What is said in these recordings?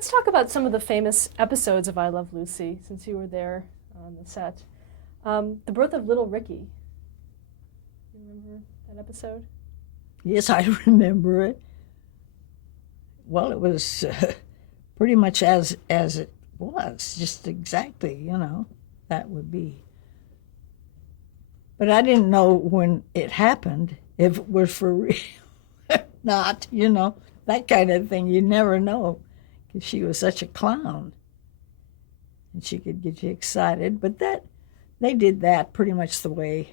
Let's talk about some of the famous episodes of I Love Lucy, since you were there on the set. The birth of little Ricky. You remember that episode? Yes, I remember it. Well, it was pretty much as it was, just exactly, that would be. But I didn't know when it happened if it was for real or not, that kind of thing. You never know because she was such a clown and she could get you excited. But they did that pretty much the way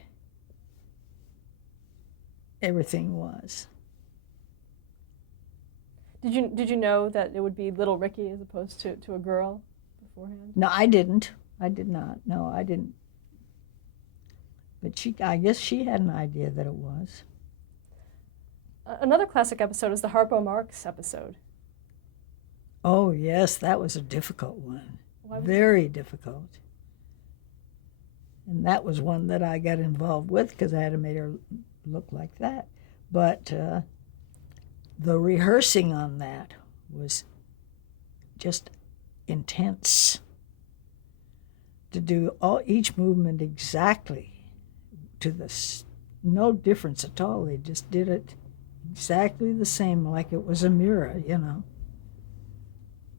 everything was. Did you know that it would be little Ricky as opposed to a girl beforehand? No, I didn't. I did not. No, I didn't. But I guess she had an idea that it was. Another classic episode is the Harpo Marx episode. Oh, yes, that was a difficult one. Very difficult. And that was one that I got involved with because I had to make her look like that. But the rehearsing on that was just intense. To do each movement exactly to no difference at all. They just did it exactly the same, like it was a mirror,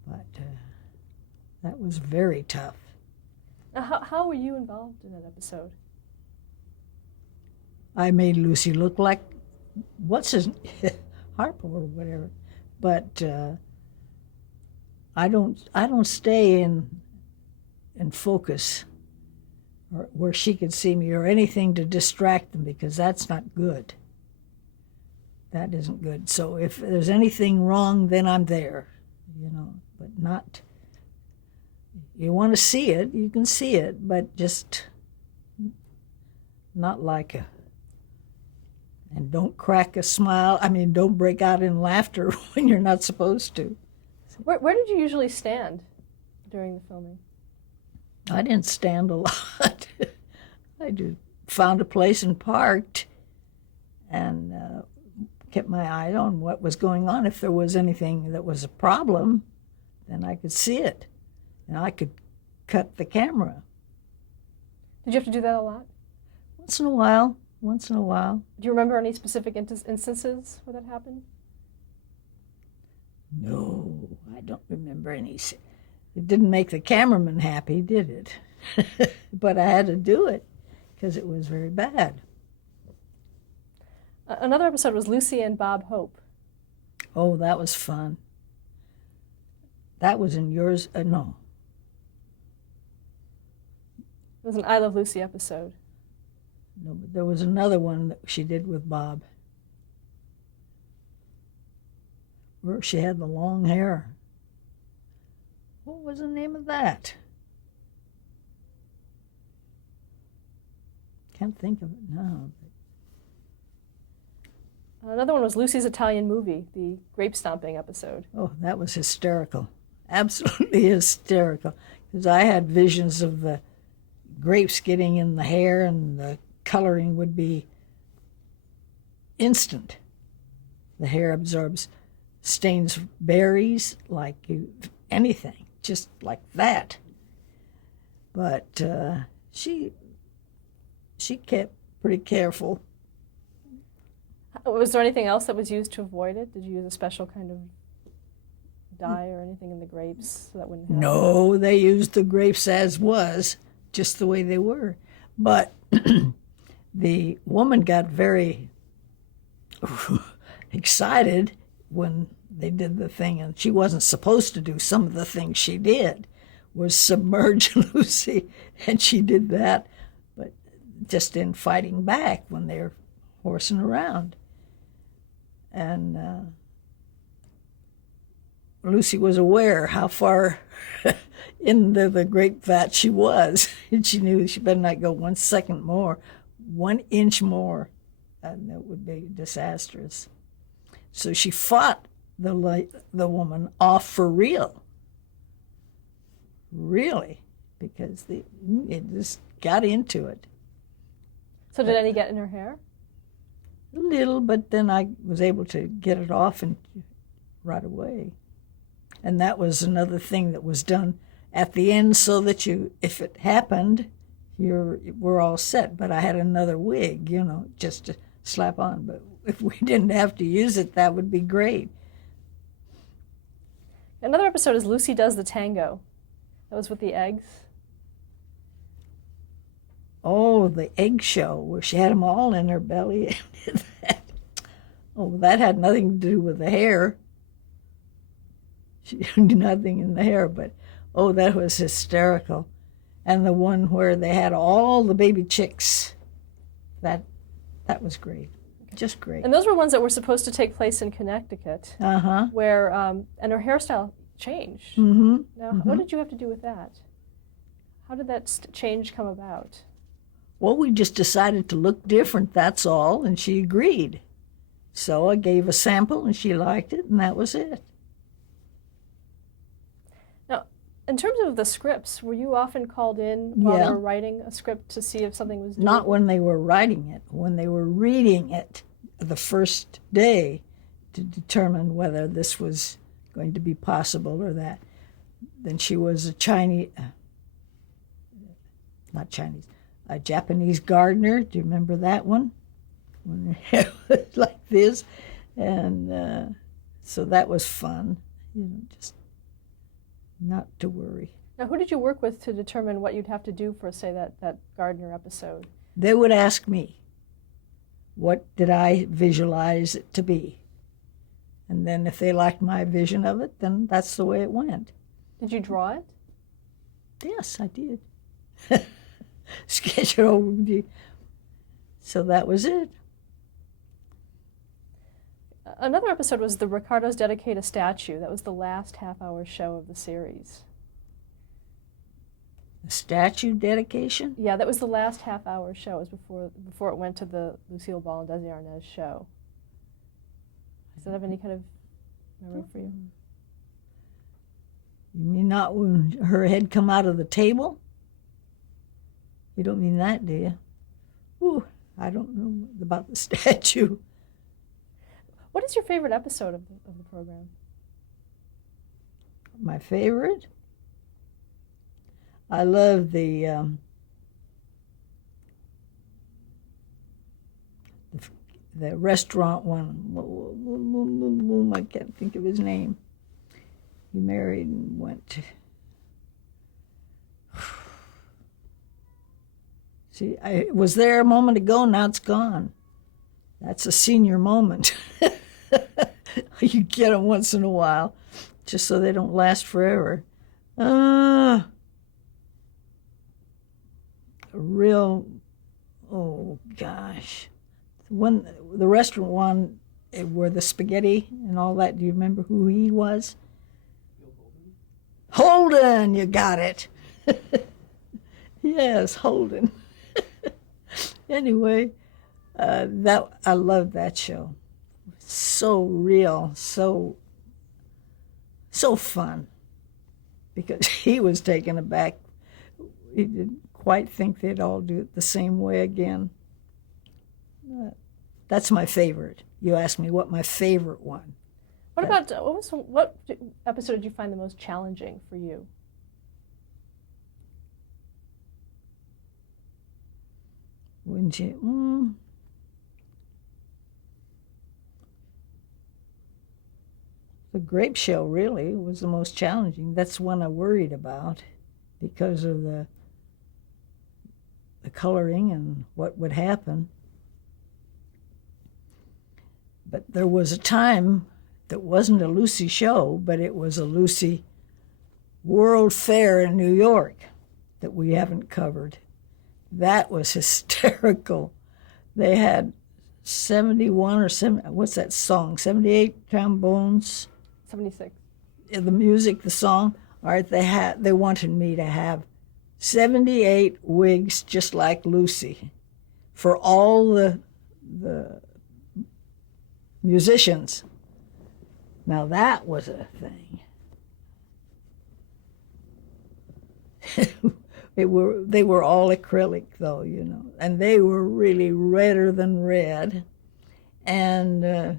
But that was very tough. How were you involved in that episode? I made Lucy look like what's his Harpo or whatever, but I don't stay in focus or where she could see me or anything to distract them because that's not good. That isn't good. So if there's anything wrong, then I'm there, but not. You want to see it, you can see it, but just not like a. And don't crack a smile. I mean, don't break out in laughter when you're not supposed to. Where did you usually stand during the filming? I didn't stand a lot. I just found a place and parked and kept my eye on what was going on. If there was anything that was a problem, then I could see it. And I could cut the camera. Did you have to do that a lot? Once in a while. Once in a while. Do you remember any specific instances where that happened? No, I don't remember any. It didn't make the cameraman happy, did it? But I had to do it because it was very bad. Another episode was Lucy and Bob Hope. Oh, that was fun. That was in yours? No. It was an I Love Lucy episode. No, but there was another one that she did with Bob where she had the long hair. What was the name of that? Can't think of it now. Another one was Lucy's Italian Movie, the grape stomping episode. Oh, that was hysterical. Absolutely hysterical. Because I had visions of the grapes getting in the hair and the coloring would be instant. The hair absorbs stains berries like anything, just like that. But she kept pretty careful. Was there anything else that was used to avoid it? Did you use a special kind of dye or anything in the grapes so that wouldn't happen? No, they used the grapes as was, just the way they were. But the woman got very excited when they did the thing, and she wasn't supposed to do some of the things she did, was submerge Lucy, and she did that, but just in fighting back when they're horsing around. And Lucy was aware how far in the grape vat she was, and she knew she better not go 1 second more, 1 inch more, and that would be disastrous. So she fought the woman off for real, really, because it just got into it. So did any get in her hair? A little, but then I was able to get it off and right away. And that was another thing that was done at the end so that if it happened, we're all set. But I had another wig, just to slap on. But if we didn't have to use it, that would be great. Another episode is Lucy Does the Tango. That was with the eggs. Oh, the egg show where she had them all in her belly. Oh, that had nothing to do with the hair. She didn't do nothing in the hair, but oh, that was hysterical. And the one where they had all the baby chicks, that was great, just great. And those were ones that were supposed to take place in Connecticut, where and her hairstyle changed. Mm-hmm. Now, what did you have to do with that? How did that change come about? Well, we just decided to look different, that's all, and she agreed. So I gave a sample, and she liked it, and that was it. Now, in terms of the scripts, were you often called in while they were writing a script to see if something was doable? Not when they were writing it, when they were reading it the first day to determine whether this was going to be possible or that. Then she was a Japanese gardener. Do you remember that one? When her hair was like this. And so that was fun, just not to worry. Now, who did you work with to determine what you'd have to do for, say, that gardener episode? They would ask me, what did I visualize it to be? And then if they liked my vision of it, then that's the way it went. Did you draw it? Yes, I did. Sketch it over. So that was it. Another episode was the Ricardos Dedicate a Statue. That was the last half-hour show of the series. A statue dedication? Yeah, that was the last half-hour show. It was before it went to the Lucille Ball and Desi Arnaz show. Does that have any kind of memory for you? You mean not when her head come out of the table? You don't mean that, do you? Ooh, I don't know about the statue. What is your favorite episode of the program? My favorite? I love the restaurant one. I can't think of his name. He married and went to... See, I was there a moment ago, now it's gone. That's a senior moment. You get them once in a while, just so they don't last forever. Oh gosh. The restaurant one where the spaghetti and all that, do you remember who he was? Holden, you got it. Yes, Holden. Anyway, I love that show. So real, so fun. Because he was taken aback. He didn't quite think they'd all do it the same way again. That's my favorite. You asked me what my favorite one. What episode did you find the most challenging for you? Wouldn't you? The grape show really was the most challenging. That's one I worried about because of the coloring and what would happen. But there was a time that wasn't a Lucy show, but it was a Lucy World Fair in New York that we haven't covered. That was hysterical. They had 71 or 7, what's that song? 78 trombones. 76. The music, the song. All right, they wanted me to have 78 wigs just like Lucy for all the musicians. Now that was a thing. They were all acrylic though, and they were really redder than red. And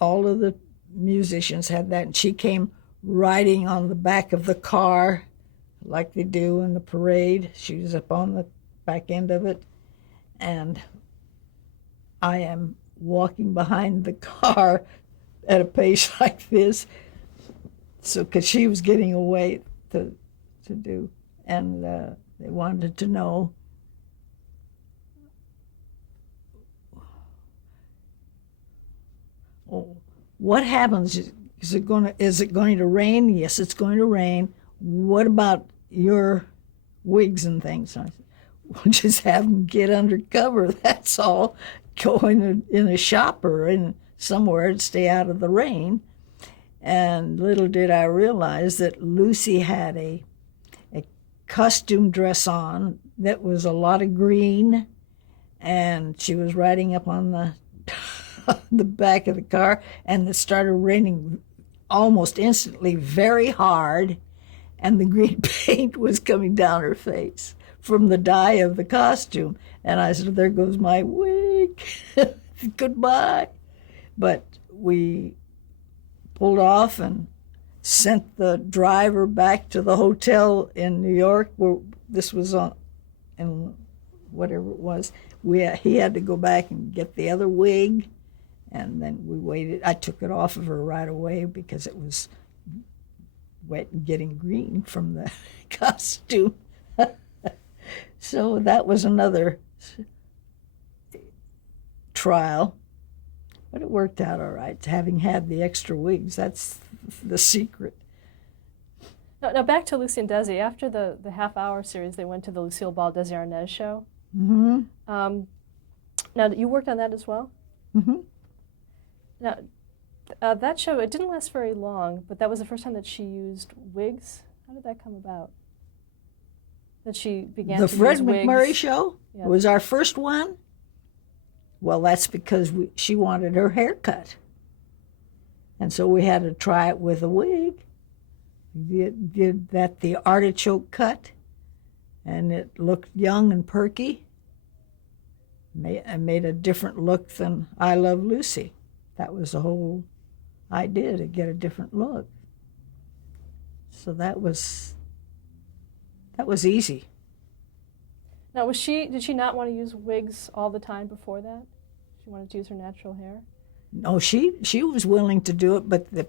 all of the musicians had that, and she came riding on the back of the car like they do in the parade. She was up on the back end of it, and I am walking behind the car at a pace like this, so because she was getting away to do, and they wanted to know what happens. Is it going to rain? Yes, it's going to rain. What about your wigs and things? I said, we'll just have them get under cover. That's all. Go in a shop or in somewhere and stay out of the rain. And little did I realize that Lucy had a costume dress on that was a lot of green, and she was riding up on the the back of the car, and it started raining almost instantly, very hard, and the green paint was coming down her face from the dye of the costume. And I said, there goes my wig. Goodbye. But we pulled off and sent the driver back to the hotel in New York, where this was on, and whatever it was. He had to go back and get the other wig, and then we waited. I took it off of her right away because it was wet and getting green from the costume. So that was another trial, but it worked out all right. Having had the extra wigs, that's the secret. Now back to Lucy and Desi. After the half-hour series, they went to the Lucille Ball Desi Arnaz show. Mm-hmm. Now, you worked on that as well? Mm-hmm. Now, that show, it didn't last very long, but that was the first time that she used wigs. How did that come about? That she began to use wigs? The Fred McMurray show Yeah. was our first one. Well, that's because she wanted her hair cut. And so we had to try it with a wig. Did that the artichoke cut, and it looked young and perky. I made a different look than I Love Lucy. That was the whole idea, to get a different look. So that was easy. Now, did she not want to use wigs all the time before that? She wanted to use her natural hair? No, she was willing to do it, but the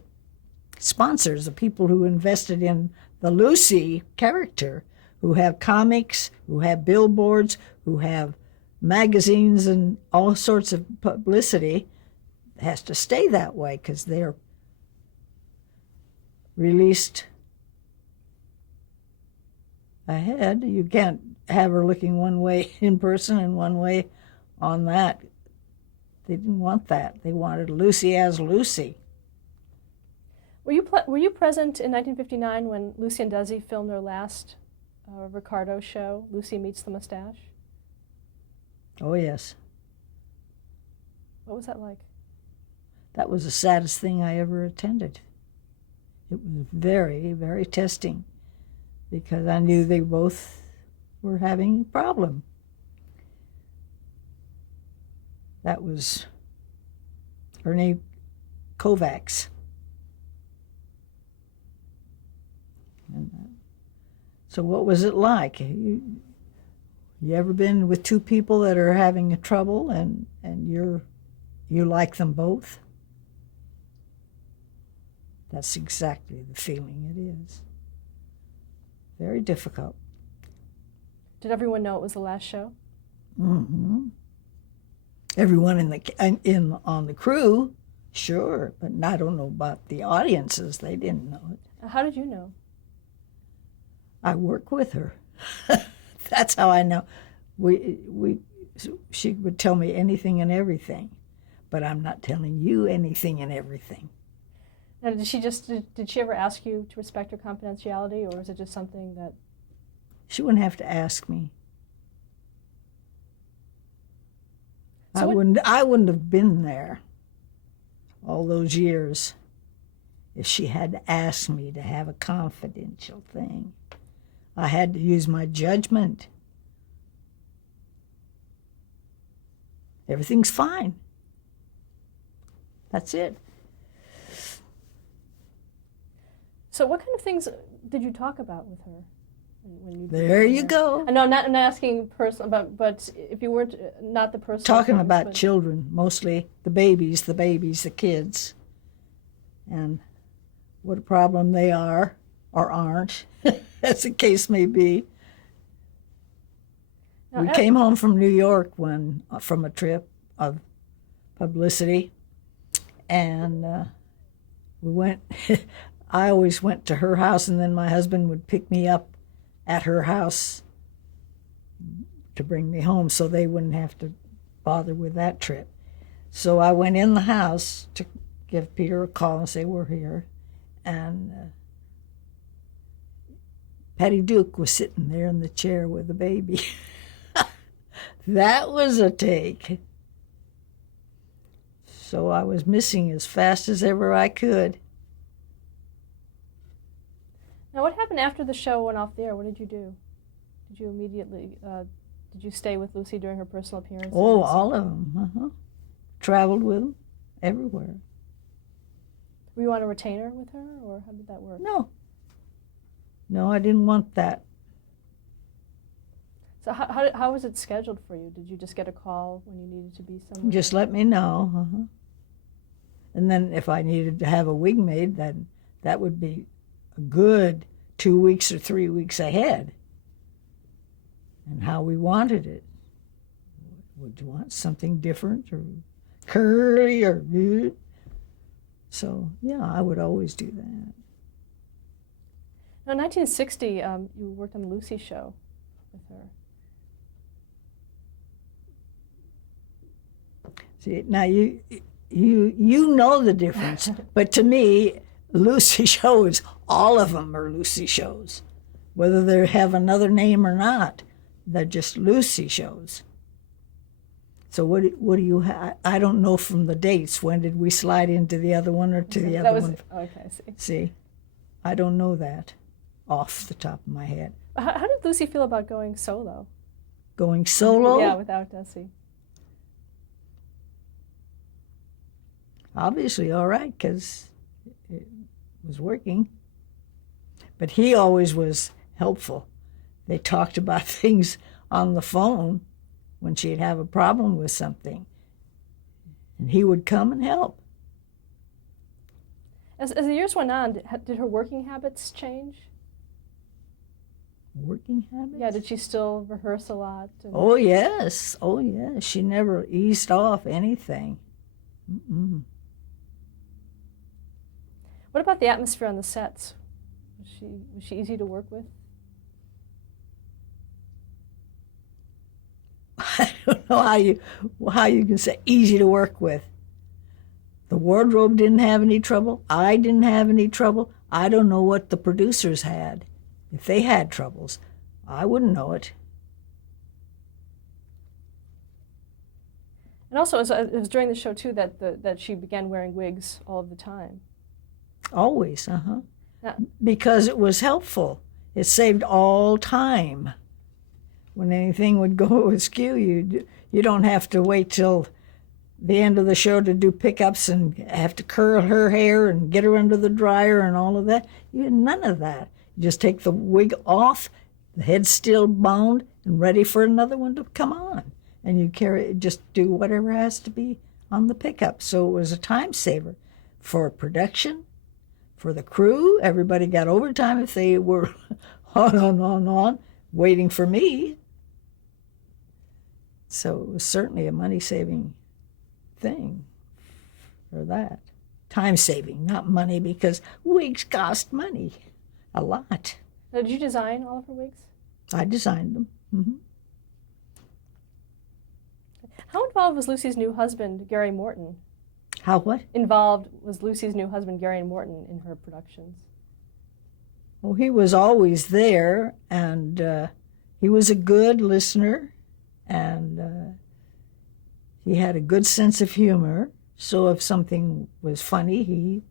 sponsors, the people who invested in the Lucy character, who have comics, who have billboards, who have magazines and all sorts of publicity, has to stay that way because they're released ahead. You can't have her looking one way in person and one way on that. They didn't want that. They wanted Lucy as Lucy. Were you present in 1959 when Lucy and Desi filmed their last Ricardo show, Lucy Meets the Mustache? Oh, yes. What was that like? That was the saddest thing I ever attended. It was very, very testing because I knew they both were having a problem. That was Ernie Kovacs. So what was it like? You ever been with two people that are having trouble and you like them both? That's exactly the feeling it is. Very difficult. Did everyone know it was the last show? Mm-hmm. Everyone on the crew, sure, but I don't know about the audiences. They didn't know it. How did you know? I work with her. That's how I know. She would tell me anything and everything, but I'm not telling you anything and everything. Now, did she ever ask you to respect her confidentiality, or is it just something that... She wouldn't have to ask me. So I wouldn't have been there all those years if she had to ask me to have a confidential thing. I had to use my judgment. Everything's fine. That's it. So what kind of things did you talk about with her? When you There you go. I know I'm not asking personal, but if you weren't, not the personal. Talking things, about but children, mostly the babies, the kids, and what a problem they are or aren't, as the case may be. Now, We came home from New York from a trip of publicity, and we went. I always went to her house, and then my husband would pick me up at her house to bring me home, so they wouldn't have to bother with that trip. So I went in the house to give Peter a call and say we're here, and Patty Duke was sitting there in the chair with the baby. That was a take. So I was missing as fast as ever I could. Now, what happened after the show went off the air? What did you do? Did you immediately, did you stay with Lucy during her personal appearances? Oh, all of them. Traveled with them everywhere. Were you on a retainer with her, or how did that work? No, I didn't want that. So how was it scheduled for you? Did you just get a call when you needed to be somewhere? Just let me know. And then if I needed to have a wig made, then that would be a good 2 weeks or 3 weeks ahead. And how we wanted it. Would you want something different or curly or good? So, yeah, I would always do that. Now, in 1960, you worked on the Lucy show with her. See, now you know the difference, but to me, Lucy shows, all of them are Lucy shows. Whether they have another name or not, they're just Lucy shows. So what do you have? I don't know from the dates. When did we slide into the other one or to the other one? Okay, I see. See, I don't know that off the top of my head. How did Lucy feel about going solo? Going solo? Yeah, without Desi. Obviously, all right, because it was working. But he always was helpful. They talked about things on the phone when she'd have a problem with something, and he would come and help. As the years went on, did her working habits change? Working habits? Yeah, did she still rehearse a lot? Oh, yes. Oh, yes. She never eased off anything. Mm-mm. What about the atmosphere on the sets? Was she easy to work with? I don't know how you can say easy to work with. The wardrobe didn't have any trouble. I didn't have any trouble. I don't know what the producers had. If they had troubles, I wouldn't know it. And also, it was during the show, too, that she began wearing wigs all of the time. Always, Yeah. Because it was helpful. It saved all time. When anything would go askew, you don't have to wait till the end of the show to do pickups and have to curl her hair and get her under the dryer and all of that. You had none of that. You just take the wig off, the head's still bound and ready for another one to come on. And you just do whatever has to be on the pickup. So it was a time saver for production, for the crew. Everybody got overtime if they were on, waiting for me. So it was certainly a money-saving thing for that. Time-saving, not money, because wigs cost money, a lot. Now, did you design all of her wigs? I designed them. Mm-hmm. How involved was Lucy's new husband, Gary Morton? How what? Involved was Lucy's new husband, Gary Morton, in her productions? Well, he was always there, and he was a good listener, and he had a good sense of humor. So if something was funny, he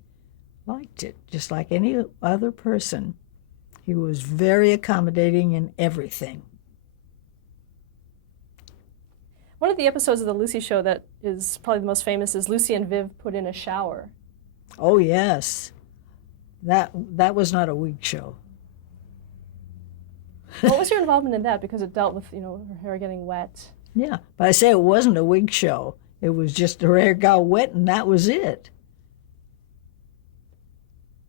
liked it, just like any other person. He was very accommodating in everything. One of the episodes of the Lucy show that is probably the most famous is Lucy and Viv put in a shower. Oh, yes. That was not a wig show. What was your involvement in that? Because it dealt with, her hair getting wet. Yeah, but I say it wasn't a wig show. It was just her hair got wet, and that was it.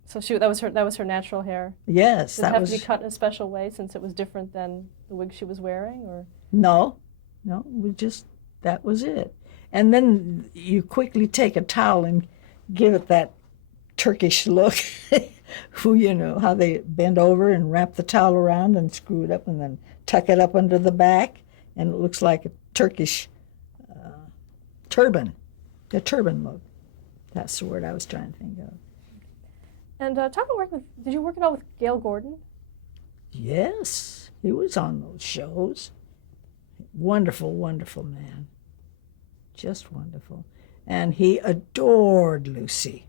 So that was her natural hair. Yes, Did it have to be cut in a special way since it was different than the wig she was wearing, or? No, that was it. And then you quickly take a towel and give it that Turkish look. How they bend over and wrap the towel around and screw it up and then tuck it up under the back, and it looks like a Turkish turban, the turban look. That's the word I was trying to think of. And talk about working with, did you work at all with Gail Gordon? Yes, he was on those shows. Wonderful, wonderful man. Just wonderful. And he adored Lucy.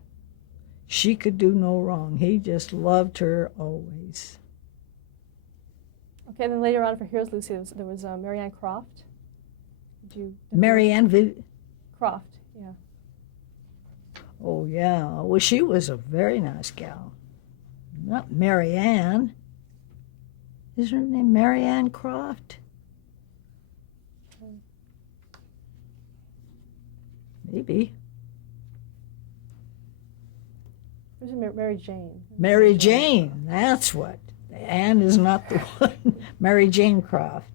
She could do no wrong. He just loved her always. Okay, then later on for Here's Lucy, there was Marianne Croft. Marianne Croft, yeah. Oh, yeah. Well, she was a very nice gal. Not Marianne. Is her name Marianne Croft? Maybe. There's Mary Jane. Mary Jane, that's what. Anne is not the one. Mary Jane Croft.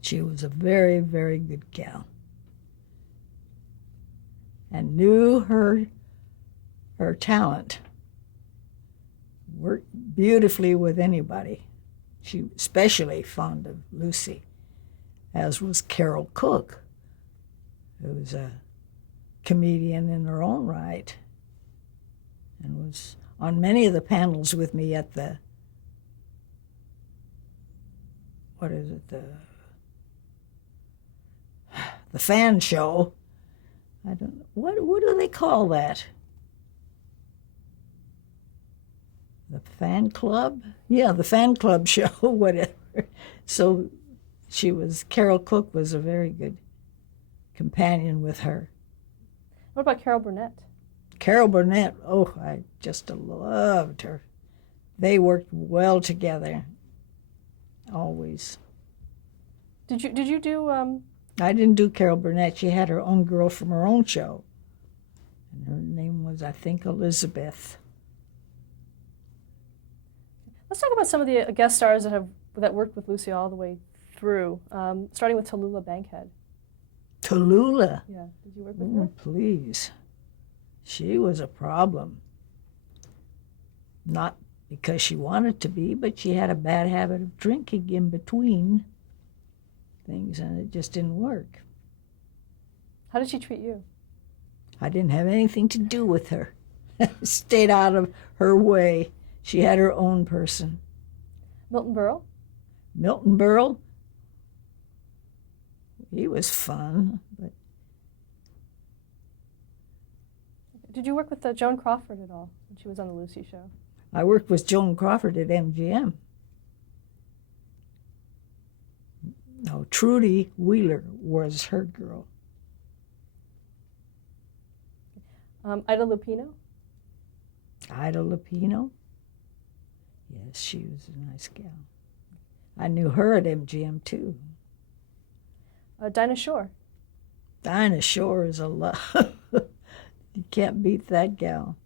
She was a very, very good gal. And knew her talent. Worked beautifully with anybody. She was especially fond of Lucy, as was Carol Cook, who was a comedian in her own right and was on many of the panels with me at the fan show. I don't know. What do they call that? The fan club? Yeah, the fan club show, whatever. So Carol Cook was a very good companion with her. What about Carol Burnett? Carol Burnett, oh, I just loved her. They worked well together, always. Did you do? I didn't do Carol Burnett. She had her own girl from her own show, and her name was, I think, Elizabeth. Let's talk about some of the guest stars that worked with Lucy all the way through, starting with Tallulah Bankhead. Tallulah? Yeah. Did you work with her? Please. She was a problem. Not because she wanted to be, but she had a bad habit of drinking in between things, and it just didn't work. How did she treat you? I didn't have anything to do with her. Stayed out of her way. She had her own person. Milton Berle? Milton Berle? He was fun, but... Did you work with Joan Crawford at all when she was on the Lucy show? I worked with Joan Crawford at MGM. No, Trudy Wheeler was her girl. Ida Lupino? Ida Lupino? Yes, she was a nice gal. I knew her at MGM, too. Dinah Shore? Dinah Shore is a love. You can't beat that gal.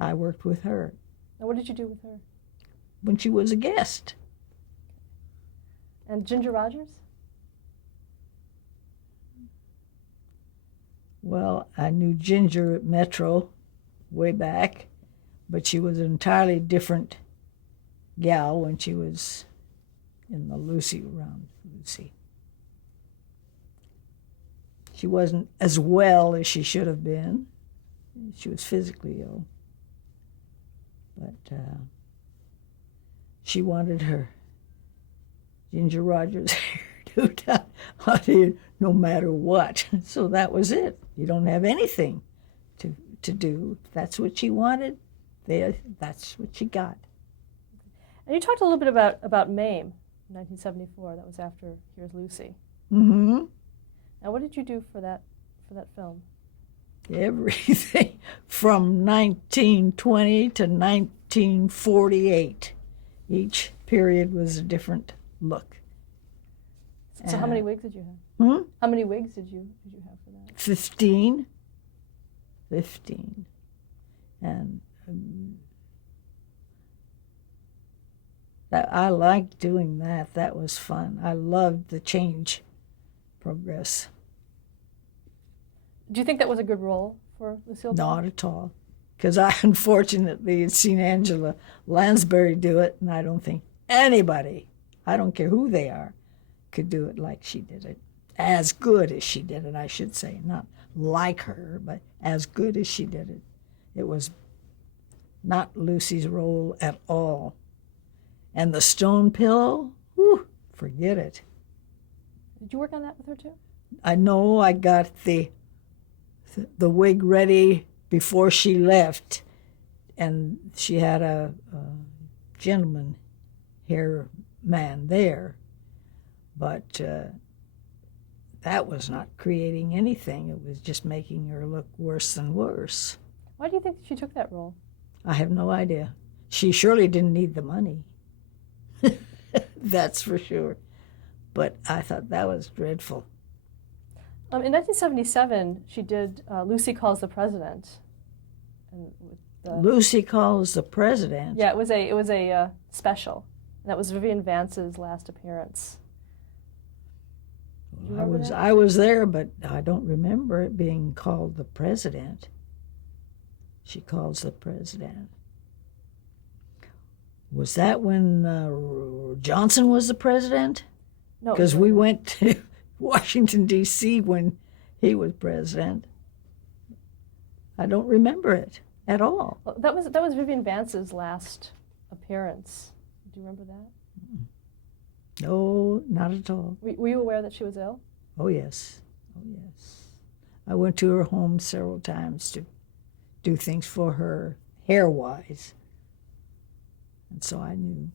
I worked with her. Now, what did you do with her? When she was a guest. And Ginger Rogers? Well, I knew Ginger at Metro way back, but she was an entirely different gal when she was in the Lucy round. Lucy. She wasn't as well as she should have been. She was physically ill. But she wanted her Ginger Rogers hairdo no matter what. So that was it. You don't have anything to do. If that's what she wanted, that's what she got. And you talked a little bit about Mame in 1974. That was after Here's Lucy. Mm-hmm. Now, what did you do for that film? everything from 1920 to 1948. Each period was a different look. So how many wigs did you have? How many wigs did you have for that? 15. And I liked doing that. That was fun. I loved the change progress. Do you think that was a good role for Lucille Ball? Not at all. Because I unfortunately had seen Angela Lansbury do it, and I don't think anybody, I don't care who they are, could do it like she did it. As good as she did it, I should say. Not like her, but as good as she did it. It was not Lucy's role at all. And the stone pillow, whew, forget it. Did you work on that with her too? I know I got the wig ready before she left, and she had a gentleman hair man there, but that was not creating anything. It was just making her look worse and worse. Why do you think she took that role? I have no idea. She surely didn't need the money. That's for sure. But I thought that was dreadful. In 1977, she did Lucy Calls the President. And Lucy Calls the President? Yeah, it was a special. And that was Vivian Vance's last appearance. I was there, but I don't remember it being called the President. She Calls the President. Was that when Johnson was the president? No. Because we went to Washington, D.C. when he was president. I don't remember it at all. Well, that was Vivian Vance's last appearance. Do you remember that? No, not at all. Were you aware that she was ill? Oh, yes. Oh, yes. I went to her home several times to do things for her, hair-wise. And so I knew.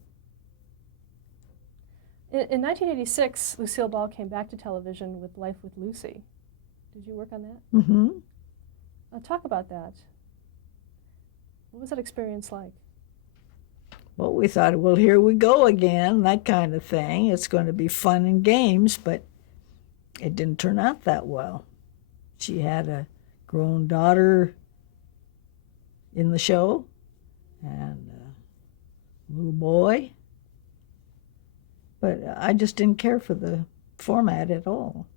In 1986, Lucille Ball came back to television with Life with Lucy. Did you work on that? Mm-hmm. Talk about that. What was that experience like? Well, we thought, well, here we go again, that kind of thing. It's going to be fun and games, but it didn't turn out that well. She had a grown daughter in the show and a little boy. But I just didn't care for the format at all.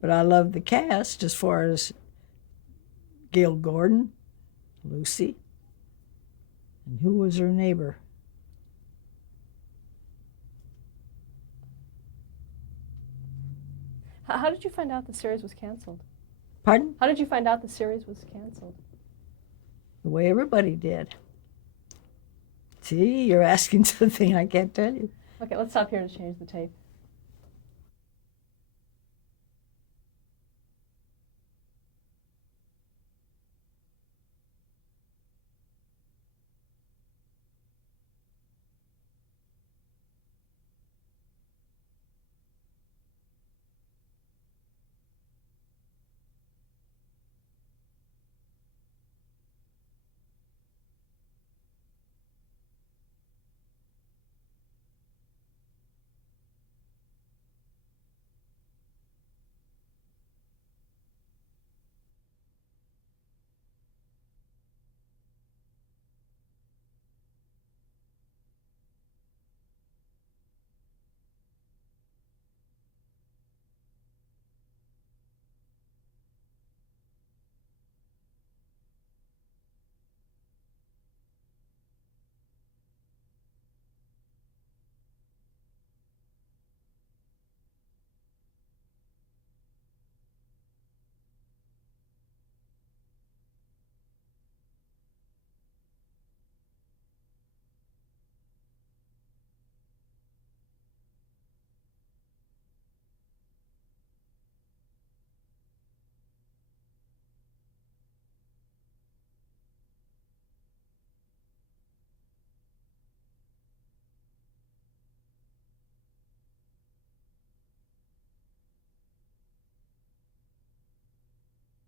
But I loved the cast as far as Gail Gordon, Lucy, and who was her neighbor? How did you find out the series was canceled? Pardon? How did you find out the series was canceled? The way everybody did. See, you're asking something I can't tell you. Okay, let's stop here to change the tape.